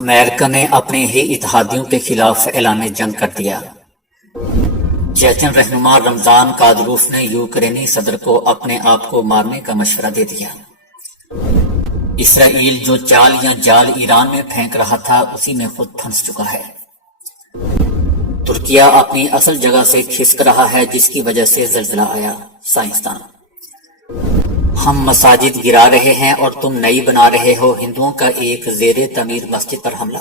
امریکہ نے اپنے ہی اتحادیوں کے خلاف اعلان جنگ کر دیا۔ چیچن رہنما رمضان کادروف نے یوکرینی صدر کو اپنے آپ کو مارنے کا مشورہ دے دیا۔ اسرائیل جو چال یا جال ایران میں پھینک رہا تھا اسی میں خود پھنس چکا ہے۔ ترکیہ اپنی اصل جگہ سے کھسک رہا ہے جس کی وجہ سے زلزلہ آیا۔ سائنسدان: ہم مساجد گرا رہے ہیں اور تم نئی بنا رہے ہو۔ ہندوؤں کا ایک زیر تعمیر مسجد پر حملہ۔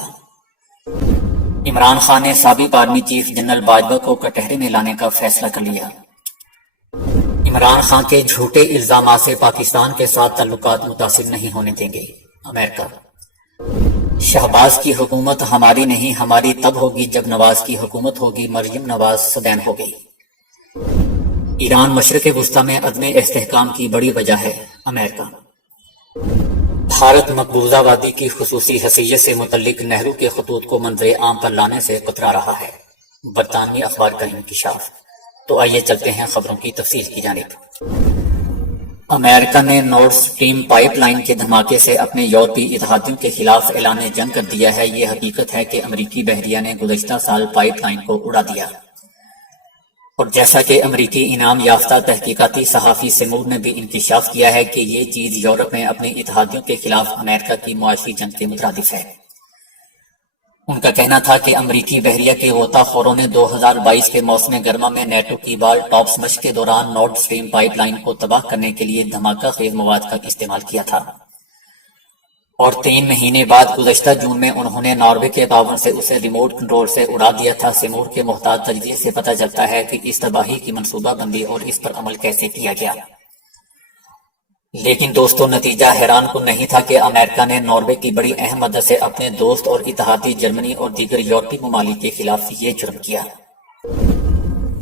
عمران خان نے سابق آرمی چیف جنرل باجوہ کو کٹہرے میں لانے کا فیصلہ کر لیا۔ عمران خان کے جھوٹے الزامات سے پاکستان کے ساتھ تعلقات متاثر نہیں ہونے دیں گے۔ امریکہ: شہباز کی حکومت ہماری نہیں، ہماری تب ہوگی جب نواز کی حکومت ہوگی۔ مریم نواز سدین ہو گئی۔ ایران مشرق وسطی میں عدم استحکام کی بڑی وجہ ہے۔ امریکہ: بھارت مقبوضہ وادی کی خصوصی حیثیت سے متعلق نہرو کے خطوط کو منظر عام پر لانے سے کترا رہا ہے۔ برطانوی اخبار کا انکشاف۔ تو آئیے چلتے ہیں خبروں کی تفصیل کی جانب۔ امریکہ نے نورڈ سٹریم پائپ لائن کے دھماکے سے اپنے یورپی اتحادیوں کے خلاف اعلان جنگ کر دیا ہے۔ یہ حقیقت ہے کہ امریکی بحریہ نے گزشتہ سال پائپ لائن کو اڑا دیا، اور جیسا کہ امریکی انعام یافتہ تحقیقاتی صحافی سیمور نے بھی انکشاف کیا ہے کہ یہ چیز یورپ میں اپنے اتحادیوں کے خلاف امریکہ کی معاشی جنگ کے مترادف ہے۔ ان کا کہنا تھا کہ امریکی بحریہ کے غوطہ خوروں نے 2022 کے موسم گرما میں نیٹو کی بال ٹاپس مشق کے دوران نورڈ سٹریم پائپ لائن کو تباہ کرنے کے لیے دھماکہ خیز مواد کا استعمال کیا تھا، اور 3 مہینے بعد گزشتہ جون میں انہوں نے ناروے کے تعاون سے اسے ریموٹ کنٹرول سے اڑا دیا تھا۔ سیمور کے محتاط تجزیے سے پتہ چلتا ہے کہ اس تباہی کی منصوبہ بندی اور اس پر عمل کیسے کیا گیا۔ لیکن دوستو، نتیجہ حیران کن نہیں تھا کہ امریکہ نے ناروے کی بڑی اہم مدد سے اپنے دوست اور اتحادی جرمنی اور دیگر یورپی ممالک کے خلاف یہ جرم کیا۔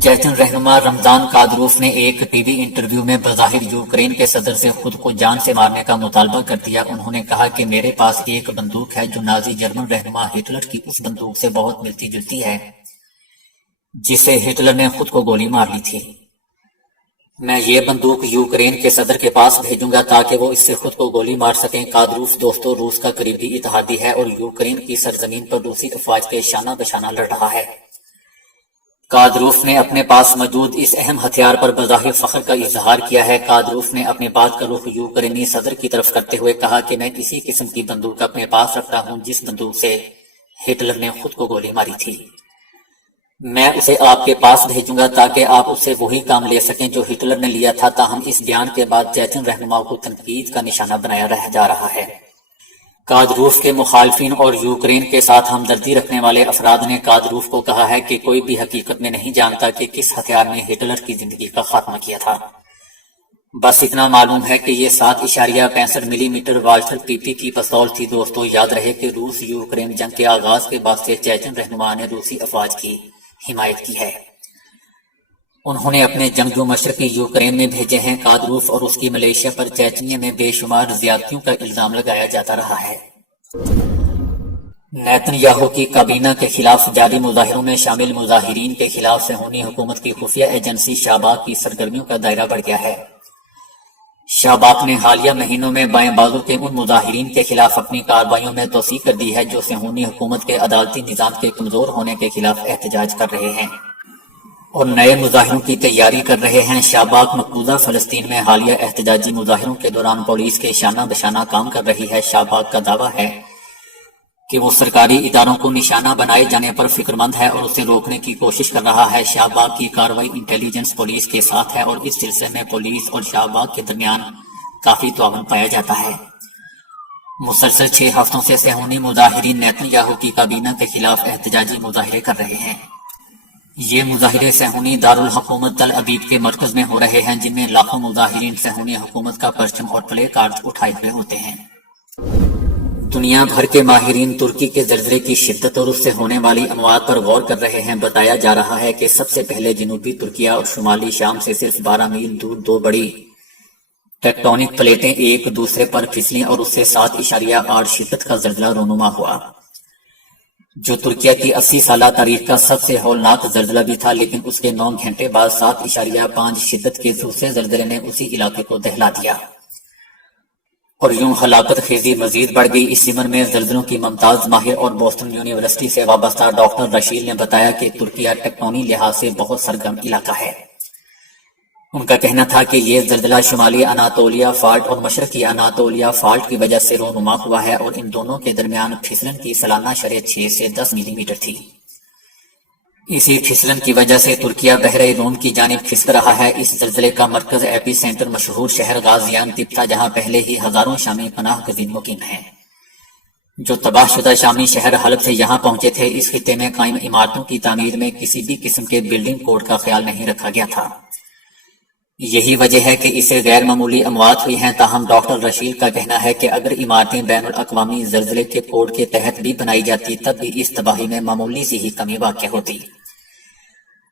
چیچن رہنما رمضان کادروف نے ایک ٹی وی انٹرویو میں بظاہر یوکرین کے صدر سے خود کو جان سے مارنے کا مطالبہ کر دیا۔ انہوں نے کہا کہ میرے پاس ایک بندوق ہے جو نازی جرمن رہنما ہٹلر کی اس بندوق سے بہت ملتی جلتی ہے جس سے ہٹلر نے خود کو گولی مار لی تھی۔ میں یہ بندوق یوکرین کے صدر کے پاس بھیجوں گا تاکہ وہ اس سے خود کو گولی مار سکیں۔ کادروف دوستو روس کا قریبی اتحادی ہے اور یوکرین کی سرزمین پر روسی افواج کے شانہ بشانہ لڑ رہا ہے۔ کادروف نے اپنے پاس موجود اس اہم ہتھیار پر بظاہر فخر کا اظہار کیا ہے۔ کادروف نے اپنی بات کا رخ یوکرینی صدر کی طرف کرتے ہوئے کہا کہ میں اسی قسم کی بندوق اپنے پاس رکھتا ہوں جس بندوق سے ہٹلر نے خود کو گولی ماری تھی۔ میں اسے آپ کے پاس بھیجوں گا تاکہ آپ اس سے وہی کام لے سکیں جو ہٹلر نے لیا تھا۔ تاہم اس بیان کے بعد چیچن رہنما کو تنقید کا نشانہ بنایا رہ جا رہا ہے۔ کادروف کے مخالفین اور یوکرین کے ساتھ ہمدردی رکھنے والے افراد نے کادروف کو کہا ہے کہ کوئی بھی حقیقت میں نہیں جانتا کہ کس ہتھیار نے ہٹلر کی زندگی کا خاتمہ کیا تھا۔ بس اتنا معلوم ہے کہ یہ 7.65 ملی میٹر والٹر پی پی کی پستول تھی۔ دوستو یاد رہے کہ روس یوکرین جنگ کے آغاز کے بعد سے چیچن رہنما نے روسی افواج کی حمایت کی ہے۔ انہوں نے اپنے جنگجو مشرقی یوکرین میں بھیجے ہیں۔ کادروف اور اس کی ملیشیا پر چیچنیا میں بے شمار زیادتیوں کا الزام لگایا جاتا رہا ہے۔ نیتن یاہو کی کابینہ کے خلاف جاری مظاہروں میں شامل مظاہرین کے خلاف صہیونی حکومت کی خفیہ ایجنسی شاباک کی سرگرمیوں کا دائرہ بڑھ گیا ہے۔ شاباک نے حالیہ مہینوں میں بائیں بازو کے ان مظاہرین کے خلاف اپنی کارروائیوں میں توسیع کر دی ہے جو صہیونی حکومت کے عدالتی نظام کے کمزور ہونے کے خلاف احتجاج کر رہے ہیں اور نئے مظاہروں کی تیاری کر رہے ہیں۔ شاباک مقبوضہ فلسطین میں حالیہ احتجاجی مظاہروں کے دوران پولیس کے شانہ بشانہ کام کر رہی ہے۔ شاباک کا دعویٰ ہے کہ وہ سرکاری اداروں کو نشانہ بنائے جانے پر فکر مند ہے اور اسے روکنے کی کوشش کر رہا ہے۔ شاباک کی کارروائی انٹیلیجنس پولیس کے ساتھ ہے اور اس سلسلے میں پولیس اور شاباک کے درمیان کافی تعاون پایا جاتا ہے۔ مسلسل 6 ہفتوں سے صہیونی مظاہرین نیتن یاہو کی کابینہ کے خلاف احتجاجی مظاہرے کر رہے ہیں۔ یہ مظاہرے صہیونی دارالحکومت تل ابیب کے مرکز میں ہو رہے ہیں جن میں لاکھوں مظاہرین صہیونی حکومت کا پرچم اور پلے کارڈ اٹھائے ہوئے ہوتے ہیں۔ دنیا بھر کے ماہرین ترکی کے زلزلے کی شدت اور اس سے ہونے والی اموات پر غور کر رہے ہیں۔ بتایا جا رہا ہے کہ سب سے پہلے جنوبی ترکیہ اور شمالی شام سے صرف 12 میل دور 2 بڑی ٹیکٹونک پلیٹیں ایک دوسرے پر پھسلیں اور اس سے 7.8 شدت کا زلزلہ رونما ہوا، جو ترکیہ کی 80 سالہ تاریخ کا سب سے ہولناک زلزلہ بھی تھا۔ لیکن اس کے 9 گھنٹے بعد 7.5 شدت کے دوسرے زلزلے نے اسی علاقے کو دہلا دیا۔ اور یوں ہلاکت خیزی مزید بڑھ گئی۔ اس ضمن میں زلزلوں کی ممتاز ماہر اور بوسٹن یونیورسٹی سے وابستہ ڈاکٹر رشیل نے بتایا کہ ترکیہ ٹیکٹونی لحاظ سے بہت سرگرم علاقہ ہے۔ ان کا کہنا تھا کہ یہ زلزلہ شمالی اناتولیا فالٹ اور مشرقی اناتولیا فالٹ کی وجہ سے رونما ہوا ہے اور ان دونوں کے درمیان پھسلن کی سالانہ شرح 6 سے 10 ملی میٹر تھی۔ اسی پھسلن کی وجہ سے ترکیہ بحیرہ روم کی جانب کھسک رہا ہے۔ اس زلزلے کا مرکز ایپی سینٹر مشہور شہر غازیان تپ تھا، جہاں پہلے ہی ہزاروں شامی پناہ گزین مقیم ہیں جو تباہ شدہ شامی شہر حلب سے یہاں پہنچے تھے۔ اس خطے میں قائم عمارتوں کی تعمیر میں کسی بھی قسم کے بلڈنگ کوڈ کا خیال نہیں رکھا گیا تھا۔ یہی وجہ ہے کہ اسے غیر معمولی اموات ہوئی ہیں۔ تاہم ڈاکٹر رشیل کا کہنا ہے کہ اگر عمارتیں بین الاقوامی زلزلے کے کوڈ کے تحت بھی بنائی جاتی تب بھی اس تباہی میں معمولی سی ہی کمی واقع ہوتی،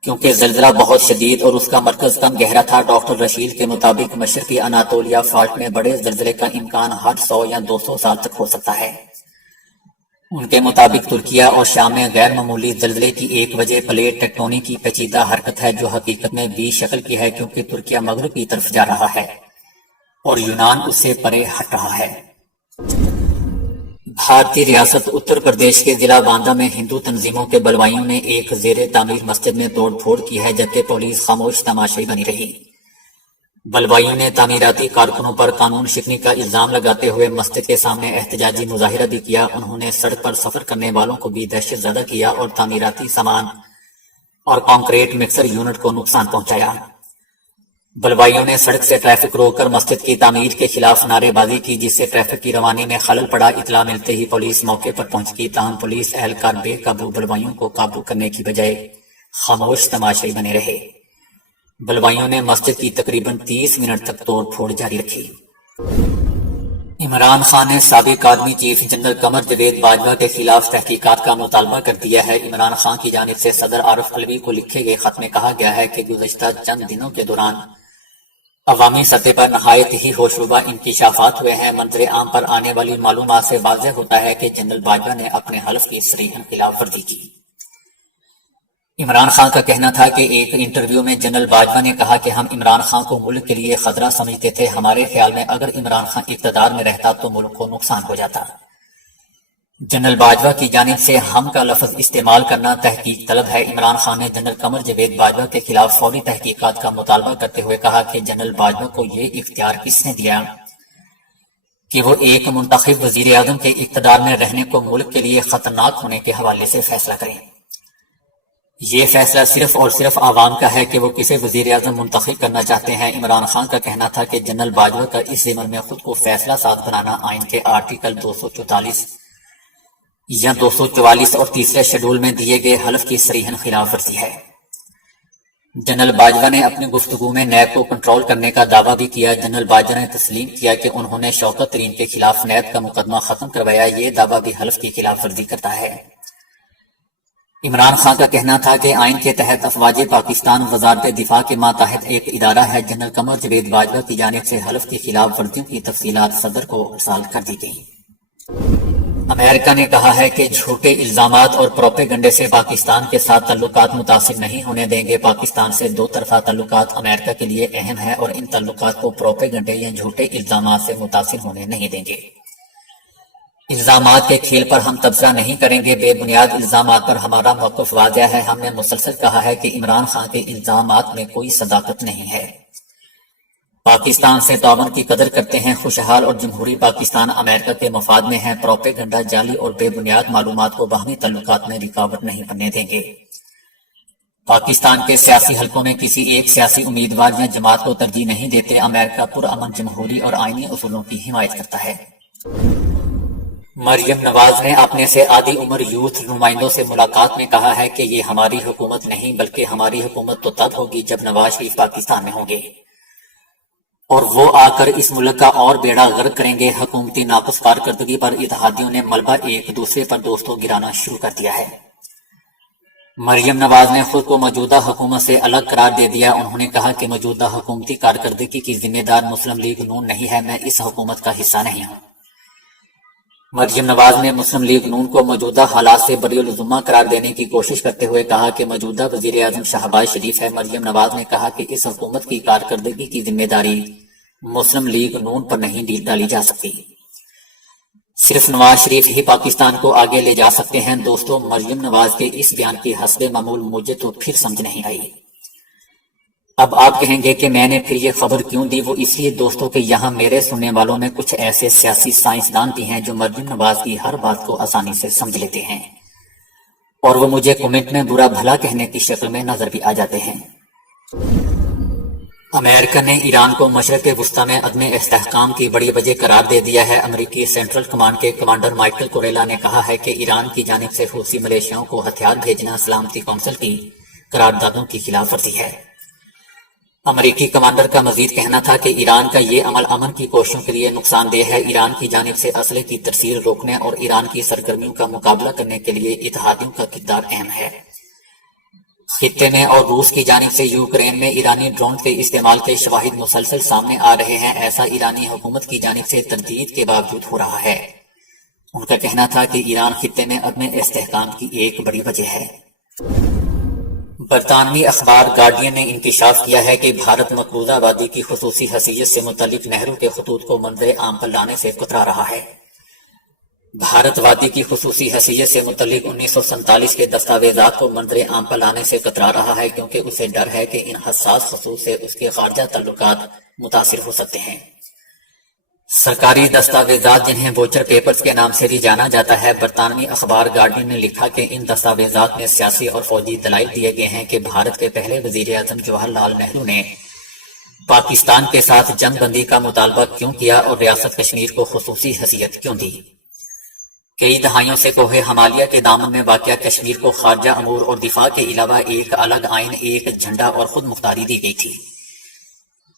کیونکہ زلزلہ بہت شدید اور اس کا مرکز کم گہرا تھا۔ ڈاکٹر رشیل کے مطابق مشرقی اناتولیا فالٹ میں بڑے زلزلے کا امکان ہر 100 یا 200 سال تک ہو سکتا ہے۔ ان کے مطابق ترکیہ اور شام میں غیر معمولی زلزلے کی ایک وجہ پلیٹ ٹیکٹونی کی پیچیدہ حرکت ہے، جو حقیقت میں وی شکل کی ہے، کیونکہ ترکیہ مغرب کی طرف جا رہا ہے اور یونان اس سے پرے ہٹ رہا ہے۔ بھارتی ریاست اتر پردیش کے ضلع باندہ میں ہندو تنظیموں کے بلوائیوں نے ایک زیر تعمیر مسجد میں توڑ پھوڑ کی ہے، جبکہ پولیس خاموش تماشائی بنی رہی۔ بلوائیوں نے تعمیراتی کارکنوں پر قانون شکنی کا الزام لگاتے ہوئے مسجد کے سامنے احتجاجی مظاہرہ بھی کیا۔ انہوں نے سڑک پر سفر کرنے والوں کو بھی دہشت زدہ کیا اور تعمیراتی سامان اور کانکریٹ مکسر یونٹ کو نقصان پہنچایا۔ بلوائیوں نے سڑک سے ٹریفک روک کر مسجد کی تعمیر کے خلاف نعرے بازی کی، جس سے ٹریفک کی روانی میں خلل پڑا۔ اطلاع ملتے ہی پولیس موقع پر پہنچ گئی، تاہم پولیس اہلکار بے قابو بلوائیوں کو قابو کرنے کی بجائے خاموش تماشائی بنے رہے۔ بلوائیوں نے مسجد کی تقریباً 30 منٹ تک توڑ پھوڑ جاری رکھی۔ عمران خان نے سابق army chief general Qamar Javed Bajwa کے خلاف تحقیقات کا مطالبہ کر دیا ہے۔ عمران خان کی جانب سے صدر عارف علوی کو لکھے گئے خط میں کہا گیا ہے کہ گزشتہ چند دنوں کے دوران عوامی سطح پر نہایت ہی ہوشربا انکشافات ہوئے ہیں۔ منظر عام پر آنے والی معلومات سے واضح ہوتا ہے کہ جنرل باجوہ نے اپنے حلف کی صریحاً خلاف ورزی کی۔ عمران خان کا کہنا تھا کہ ایک انٹرویو میں جنرل باجوہ نے کہا کہ ہم عمران خان کو ملک کے لیے خطرہ سمجھتے تھے۔ ہمارے خیال میں اگر عمران خان اقتدار میں رہتا تو ملک کو نقصان ہو جاتا۔ جنرل باجوہ کی جانب سے ہم کا لفظ استعمال کرنا تحقیق طلب ہے۔ عمران خان نے جنرل قمر جاوید باجوہ کے خلاف فوری تحقیقات کا مطالبہ کرتے ہوئے کہا کہ جنرل باجوہ کو یہ اختیار کس نے دیا کہ وہ ایک منتخب وزیر اعظم کے اقتدار میں رہنے کو ملک کے لیے خطرناک ہونے کے حوالے سے فیصلہ کریں؟ یہ فیصلہ صرف اور صرف عوام کا ہے کہ وہ کسے وزیر اعظم منتخب کرنا چاہتے ہیں۔ عمران خان کا کہنا تھا کہ جنرل باجوہ کا اس ضمن میں خود کو فیصلہ ساز بنانا آئین کے آرٹیکل 244 یا 244 اور تیسرے شیڈول میں دیے گئے حلف کی صریحاً خلاف ورزی ہے۔ جنرل باجوہ نے اپنی گفتگو میں نیب کو کنٹرول کرنے کا دعویٰ بھی کیا۔ جنرل باجوہ نے تسلیم کیا کہ انہوں نے شوکت ترین کے خلاف نیب کا مقدمہ ختم کروایا۔ یہ دعویٰ بھی حلف کی خلاف ورزی کرتا ہے۔ عمران خان کا کہنا تھا کہ آئین کے تحت افواج پاکستان وزارت دفاع کے ماتحت ایک ادارہ ہے۔ جنرل قمر جاوید باجوہ کی جانب سے حلف کی خلاف ورزیوں کی تفصیلات صدر کو ارسال کر دی گئی۔ امریکہ نے کہا ہے کہ جھوٹے الزامات اور پروپیگنڈے سے پاکستان کے ساتھ تعلقات متاثر نہیں ہونے دیں گے۔ پاکستان سے دو طرفہ تعلقات امریکہ کے لیے اہم ہیں اور ان تعلقات کو پروپیگنڈے یا جھوٹے الزامات سے متاثر ہونے نہیں دیں گے۔ الزامات کے کھیل پر ہم تبصرہ نہیں کریں گے۔ بے بنیاد الزامات پر ہمارا موقف واضح ہے۔ ہم نے مسلسل کہا ہے کہ عمران خان کے الزامات میں کوئی صداقت نہیں ہے۔ پاکستان سے تعاون کی قدر کرتے ہیں۔ خوشحال اور جمہوری پاکستان امریکہ کے مفاد میں ہے۔ پروپیگنڈا، جعلی اور بے بنیاد معلومات کو باہمی تعلقات میں رکاوٹ نہیں بننے دیں گے۔ پاکستان کے سیاسی حلقوں میں کسی ایک سیاسی امیدوار یا جماعت کو ترجیح نہیں دیتے۔ امریکہ پرامن جمہوری اور آئینی اصولوں کی حمایت کرتا ہے۔ مریم نواز نے اپنے سے آدھی عمر یوتھ نمائندوں سے ملاقات میں کہا ہے کہ یہ ہماری حکومت نہیں بلکہ ہماری حکومت تو تب ہوگی جب نواز شریف پاکستان میں ہوں گے اور وہ آ کر اس ملک کا اور بیڑا غرق کریں گے۔ حکومتی ناقص کارکردگی پر اتحادیوں نے ملبہ ایک دوسرے پر دوستوں گرانا شروع کر دیا ہے۔ مریم نواز نے خود کو موجودہ حکومت سے الگ قرار دے دیا۔ انہوں نے کہا کہ موجودہ حکومتی کارکردگی کی ذمہ دار مسلم لیگ نون نہیں ہے، میں اس حکومت کا حصہ نہیں ہوں۔ مریم نواز نے مسلم لیگ نون کو موجودہ حالات سے بری الذمہ قرار دینے کی کوشش کرتے ہوئے کہا کہ موجودہ وزیر اعظم شہباز شریف ہے۔ مریم نواز نے کہا کہ اس حکومت کی کارکردگی کی ذمہ داری مسلم لیگ نون پر نہیں ڈالی جا سکتی۔ صرف نواز شریف ہی پاکستان کو آگے لے جا سکتے ہیں۔ دوستو، مریم نواز کے اس بیان کی حسب معمول مجھے تو پھر سمجھ نہیں آئی۔ اب آپ کہیں گے کہ میں نے پھر یہ خبر کیوں دی؟ وہ اس لیے دوستو کہ یہاں میرے سننے والوں میں کچھ ایسے سیاسی سائنسدان بھی ہیں جو مریم نواز کی ہر بات کو آسانی سے سمجھ لیتے ہیں، اور وہ مجھے کومنٹ میں برا بھلا کہنے کی شکل میں نظر بھی آ جاتے ہیں۔ امریکہ نے ایران کو مشرق وسطی میں عدم استحکام کی بڑی وجہ قرار دے دیا ہے۔ امریکی سینٹرل کمانڈ کے کمانڈر مائیکل کوریلا نے کہا ہے کہ ایران کی جانب سے حوثی ملیشیاؤں کو ہتھیار بھیجنا سلامتی کونسل کی قراردادوں کی خلاف ورزی ہے۔ امریکی کمانڈر کا مزید کہنا تھا کہ ایران کا یہ عمل امن کی کوششوں کے لیے نقصان دہ ہے۔ ایران کی جانب سے اسلحے کی ترسیل روکنے اور ایران کی سرگرمیوں کا مقابلہ کرنے کے لیے اتحادیوں کا کردار اہم ہے۔ خطے میں اور روس کی جانب سے یوکرین میں ایرانی ڈرون کے استعمال کے شواہد مسلسل سامنے آ رہے ہیں۔ ایسا ایرانی حکومت کی جانب سے تردید کے باوجود ہو رہا ہے۔ ان کا کہنا تھا کہ ایران خطے میں عدم استحکام کی ایک بڑی وجہ ہے۔ برطانوی اخبار گارڈین نے انکشاف کیا ہے کہ بھارت مقبوضہ وادی کی خصوصی حیثیت سے متعلق نہروں کے خطوط کو منظر عام پر لانے سے کترا رہا ہے۔ بھارت وادی کی خصوصی حیثیت سے متعلق 1947 کے دستاویزات کو منظر عام پر لانے سے کترا رہا ہے، کیونکہ اسے ڈر ہے کہ ان حساس خصوص سے اس کے خارجہ تعلقات متاثر ہو سکتے ہیں۔ سرکاری دستاویزات جنہیں ووچر پیپرز کے نام سے بھی جانا جاتا ہے، برطانوی اخبار گارڈین نے لکھا کہ ان دستاویزات میں سیاسی اور فوجی دلائل دیے گئے ہیں کہ بھارت کے پہلے وزیر اعظم جواہر لال نہرو نے پاکستان کے ساتھ جنگ بندی کا مطالبہ کیوں کیا اور ریاست کشمیر کو خصوصی حیثیت کیوں دی۔ کئی دہائیوں سے کوہ ہمالیہ کے دامن میں واقع کشمیر کو خارجہ امور اور دفاع کے علاوہ ایک الگ آئین، ایک جھنڈا اور خود مختاری دی گئی تھی۔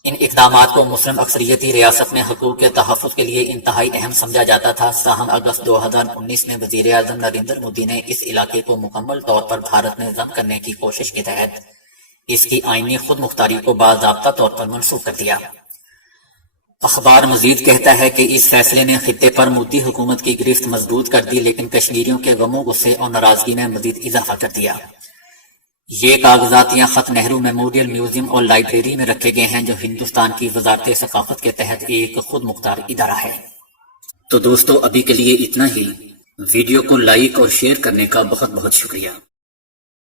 ان اقدامات کو مسلم اکثریتی ریاست میں حقوق کے تحفظ کے لیے انتہائی اہم سمجھا جاتا تھا۔ تاہم اگست 2019 میں وزیر اعظم نریندر مودی نے اس علاقے کو مکمل طور پر بھارت میں ضم کرنے کی کوشش کے تحت اس کی آئینی خود مختاری کو باضابطہ طور پر منسوخ کر دیا۔ اخبار مزید کہتا ہے کہ اس فیصلے نے خطے پر مودی حکومت کی گرفت مضبوط کر دی، لیکن کشمیریوں کے غم و غصے اور ناراضگی میں مزید اضافہ کر دیا۔ یہ کاغذات یا خط نہرو میموریل میوزیم اور لائبریری میں رکھے گئے ہیں، جو ہندوستان کی وزارت ثقافت کے تحت ایک خود مختار ادارہ ہے۔ تو دوستو، ابھی کے لیے اتنا ہی۔ ویڈیو کو لائک اور شیئر کرنے کا بہت بہت شکریہ۔